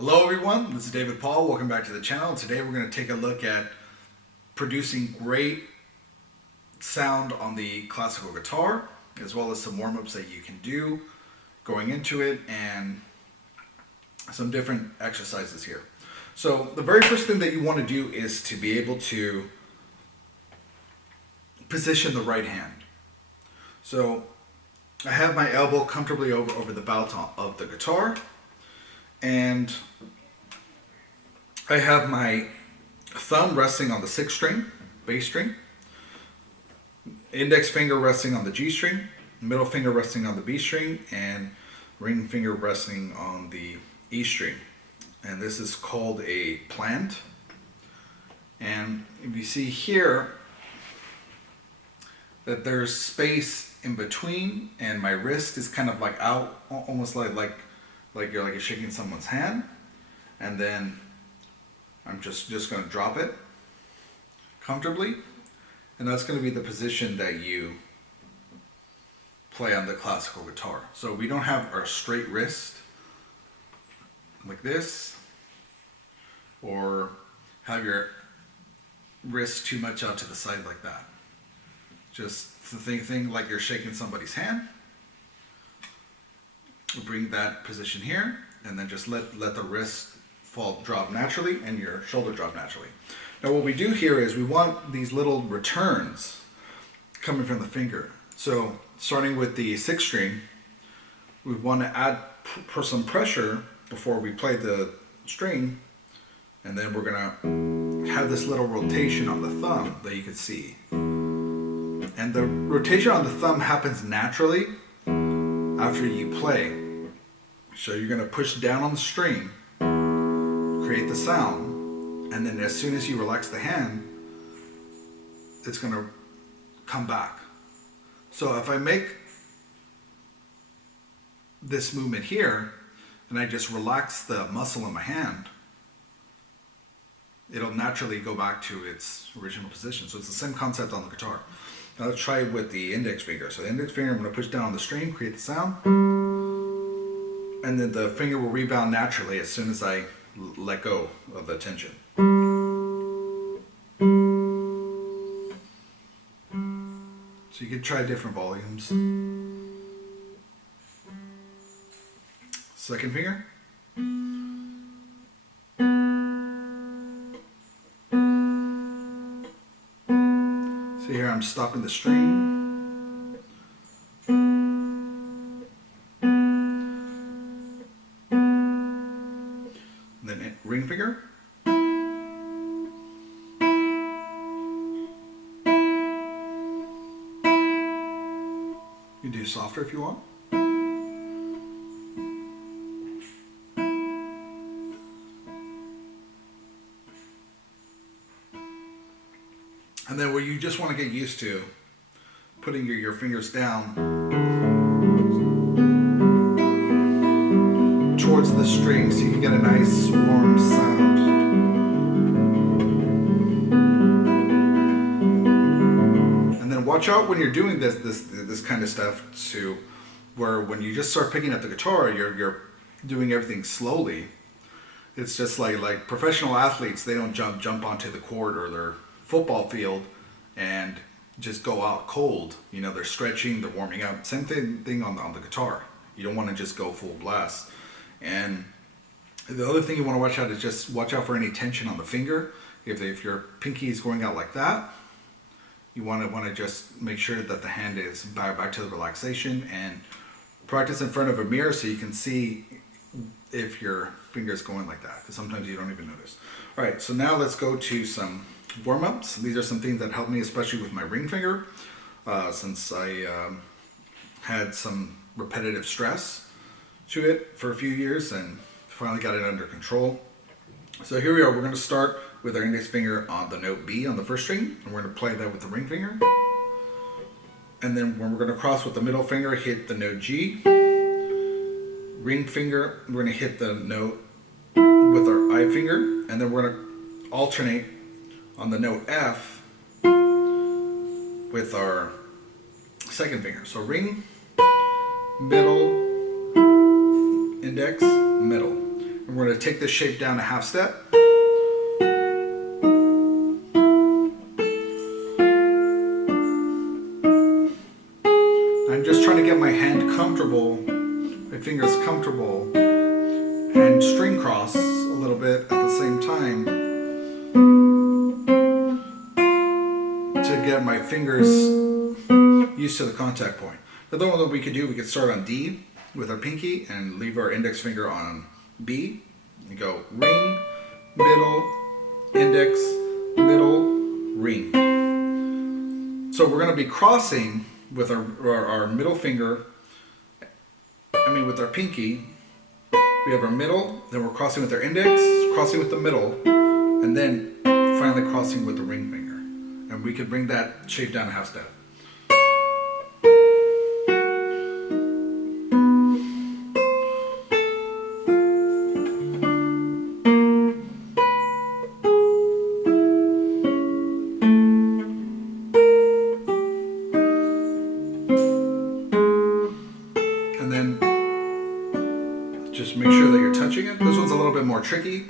Hello everyone, this is David Paul. Welcome back to the channel. Today we're going to take a look at producing great sound on the classical guitar, as well as some warm-ups that you can do going into it and some different exercises here. So the very first thing that you want to do is to be able to position the right hand. So I have my elbow comfortably over the bout of the guitar, and I have my thumb resting on the 6th string, bass string, index finger resting on the G string, middle finger resting on the B string, and ring finger resting on the E string. And this is called a plant. And if you see here that there's space in between, and my wrist is kind of like out, almost like you're shaking someone's hand, and then I'm just going to drop it comfortably, and that's going to be the position that you play on the classical guitar. So we don't have our straight wrist like this, or have your wrist too much out to the side like that. Just the thing like you're shaking somebody's hand. We'll bring that position here, and then just let the wrist drop naturally and your shoulder drop naturally. Now what we do here is we want these little returns coming from the finger. So starting with the 6th string, we want to add some pressure before we play the string, and then we're going to have this little rotation on the thumb that you can see. And the rotation on the thumb happens naturally after you play. So you're going to push down on the string, create the sound, and then as soon as you relax the hand, it's going to come back. So if I make this movement here and I just relax the muscle in my hand, it'll naturally go back to its original position. So it's the same concept on the guitar. Now let's try it with the index finger. So the index finger, I'm going to push down on the string, create the sound, and then the finger will rebound naturally as soon as I let go of the tension. So you can try different volumes. 2nd finger. So here I'm stopping the string. Then ring finger. You can do softer if you want. And then where you just want to get used to putting your fingers down towards the string so you can get a nice warm sound. And then watch out when you're doing this kind of stuff, to where when you just start picking up the guitar, you're doing everything slowly. It's just like professional athletes, they don't jump onto the court or their football field and just go out cold. You know, they're stretching, they're warming up. Same thing on the guitar. You don't want to just go full blast. And the other thing you want to watch out is just watch out for any tension on the finger. If your pinky is going out like that, you want to just make sure that the hand is back to the relaxation, and practice in front of a mirror so you can see if your finger is going like that, because sometimes you don't even notice. All right, so now let's go to some warm-ups. These are some things that help me, especially with my ring finger, since I had some repetitive stress to it for a few years and finally got it under control. So here we are. We're going to start with our index finger on the note B on the 1st string, and we're going to play that with the ring finger. And then when we're going to cross with the middle finger, hit the note G. Ring finger, we're going to hit the note with our I finger, and then we're going to alternate on the note F with our 2nd finger. So ring, middle, index, middle. And And we're going to take this shape down a half step. I'm just trying to get my hand comfortable, my fingers comfortable, and string cross a little bit at the same time to get my fingers used to the contact point. The other one that we could do, we could start on D with our pinky and leave our index finger on B. And go ring, middle, index, middle, ring. So we're going to be crossing with our middle finger, with our pinky. We have our middle, then we're crossing with our index, crossing with the middle, and then finally crossing with the ring finger. And we could bring that shape down a half step. And then just make sure that you're touching it. This one's a little bit more tricky.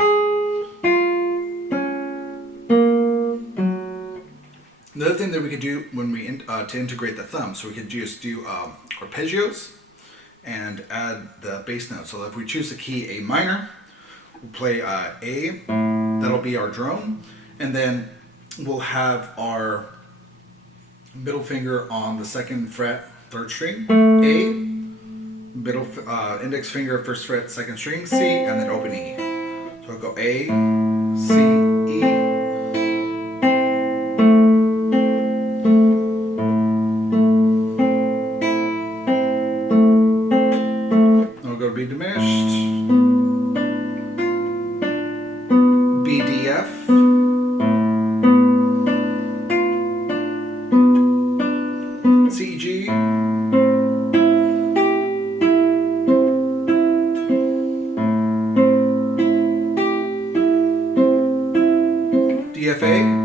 Another thing that we could do when we to integrate the thumb, so we could just do arpeggios and add the bass note. So if we choose the key A minor, we'll play A, that'll be our drone, and then we'll have our middle finger on the second fret, third string, A, middle index finger, first fret, second string, C, and then open E. So I'll go A, C, E. B diminished, B, D, F, C, G, D, F, A,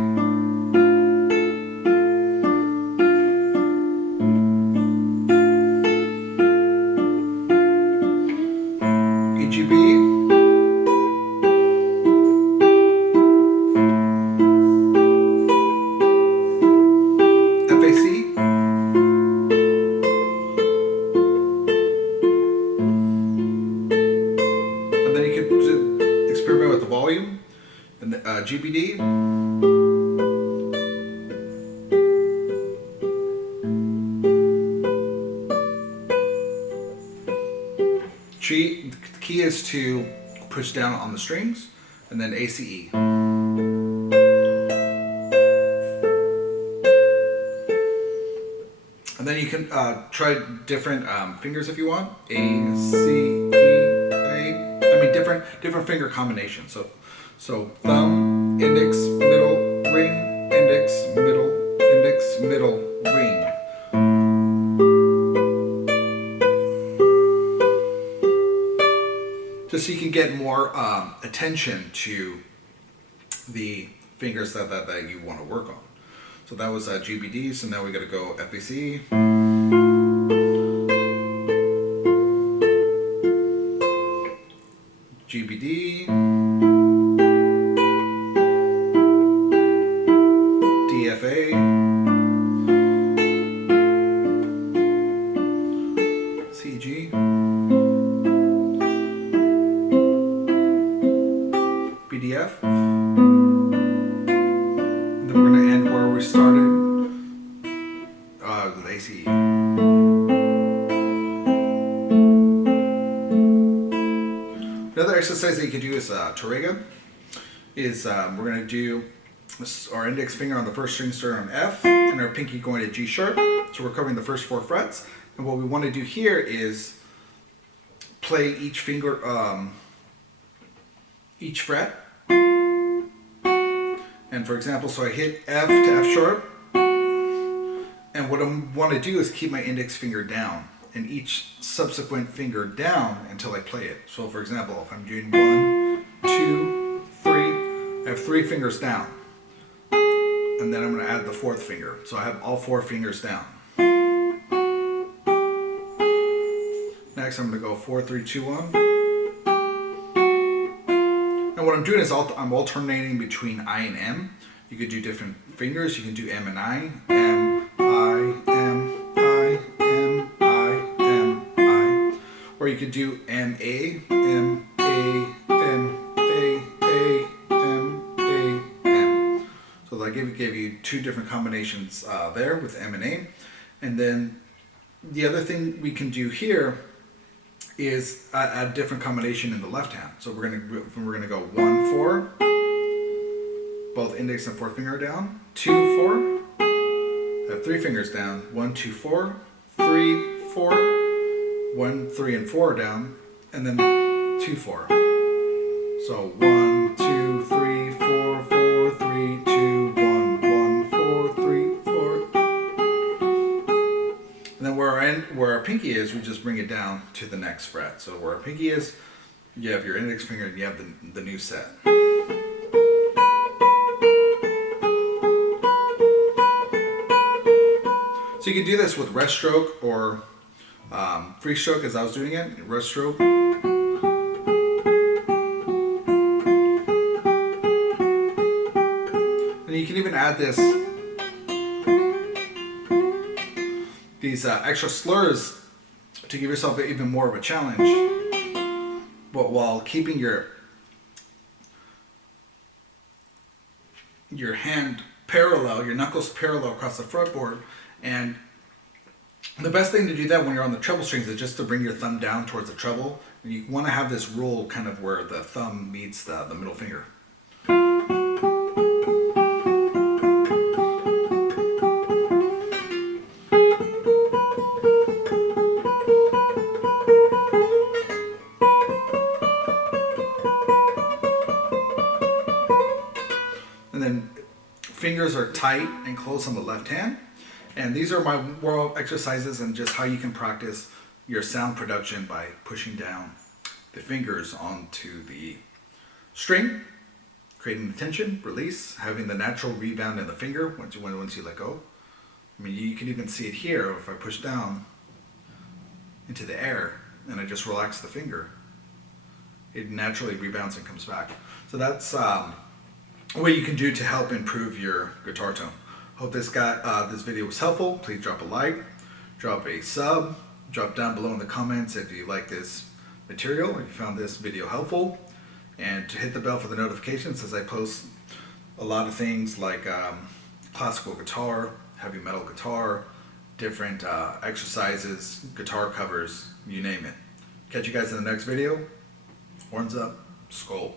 volume, and the GBD. G, the key is to push down on the strings, and then ACE. And then you can try different fingers if you want. A, C, E, A. Different finger combinations. So thumb, index, middle, ring, index, middle, ring. Just so you can get more attention to the fingers that you want to work on. So that was GBD, so now we got to go FAC. GBD. DFA. CG. BDF. And then we're going to end where we started with ACE. Another exercise that you can do is Torrega. We're going to do our index finger on the first string starting on F and our pinky going to G sharp. So we're covering the first 4 frets. And what we want to do here is play each finger, each fret. And for example, so I hit F to F sharp. And what I want to do is keep my index finger down and each subsequent finger down until I play it. So for example, if I'm doing 1, 2, 3, I have 3 fingers down. And then I'm going to add the 4th finger. So I have all 4 fingers down. Next I'm going to go 4, 3, 2, 1. And what I'm doing is I'm alternating between I and M. You could do different fingers. You can do M and I. M, I, M, I, M, I, M, I. Or you could do M, A, M, A, M, A, A, M, A, M. So I gave you two different combinations there with M and A. And then the other thing we can do here is a different combination in the left hand. So we're gonna go 1, 4, both index and fourth finger down, 2, 4, have 3 fingers down, 1, 2, 4, 3, 4, 1, 3, and 4 down, and then 2, 4. So 1, 2, 3, 4, 4, 3, 2, 1, 1, 4, 3, 4. And then where our pinky is, we just bring it down to the next fret. So where our pinky is, you have your index finger and you have the new set. So you can do this with rest stroke or free stroke as I was doing it, rest stroke. And you can even add these extra slurs to give yourself even more of a challenge, but while keeping your hand parallel, your knuckles parallel across the fretboard. And the best thing to do that when you're on the treble strings is just to bring your thumb down towards the treble. And you want to have this roll kind of where the thumb meets the middle finger. And then fingers are tight and close on the left hand. And these are my warm-up exercises and just how you can practice your sound production by pushing down the fingers onto the string, creating the tension, release, having the natural rebound in the finger once you let go. I mean, you can even see it here. If I push down into the air and I just relax the finger, it naturally rebounds and comes back. So that's what you can do to help improve your guitar tone. Hope this video was helpful. Please drop a like, drop a sub, drop down below in the comments if you like this material or if you found this video helpful, and to hit the bell for the notifications as I post a lot of things like classical guitar, heavy metal guitar, different exercises, guitar covers, you name it. Catch you guys in the next video. Horns up, skull.